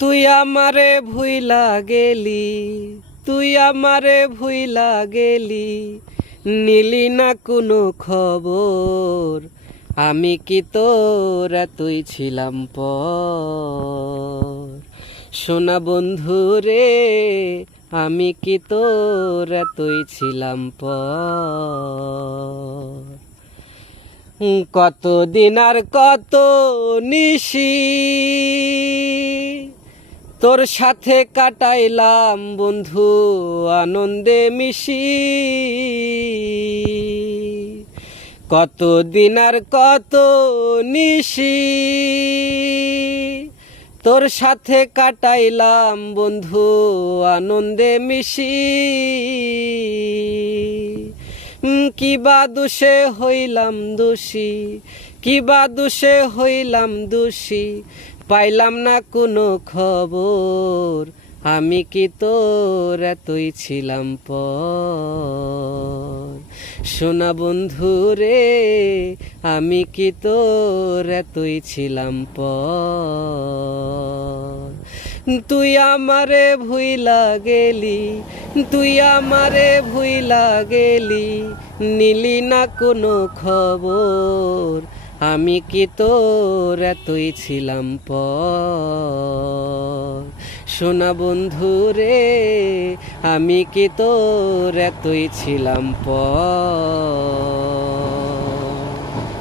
তুই আমারে ভুইলা গেলি, তুই আমারে ভুইলা গেলি, নিলি না কোনো খবর। আমি কি তোর এতই ছিলাম পর। সোনা বন্ধু রে, আমি কি তোর এতই ছিলাম পর। কত দিন আর কত নিশি তোর সাথে কাটাইলাম বন্ধু আনন্দে মিশি। কত দিন আর কত নিশি তোর সাথে কাটাইলাম বন্ধু আনন্দে মিশি। কিবা দোষে হইলাম দোষী, কিবা দোষে হইলাম দোষী, পাইলাম না কোনো খবর। আমি কি তোর এতই ছিলাম পর। সোনা বন্ধু রে, আমি কি তোর এতই ছিলাম পর। তুই আমারে ভুইলা গেলি, তুই আমারে ভুইলা গেলি, নিলি না কোনো খবর। আমি কি তোর এতই ছিলাম পর। সোনা বন্ধু রে, আমি কি তোর এতই ছিলাম পর।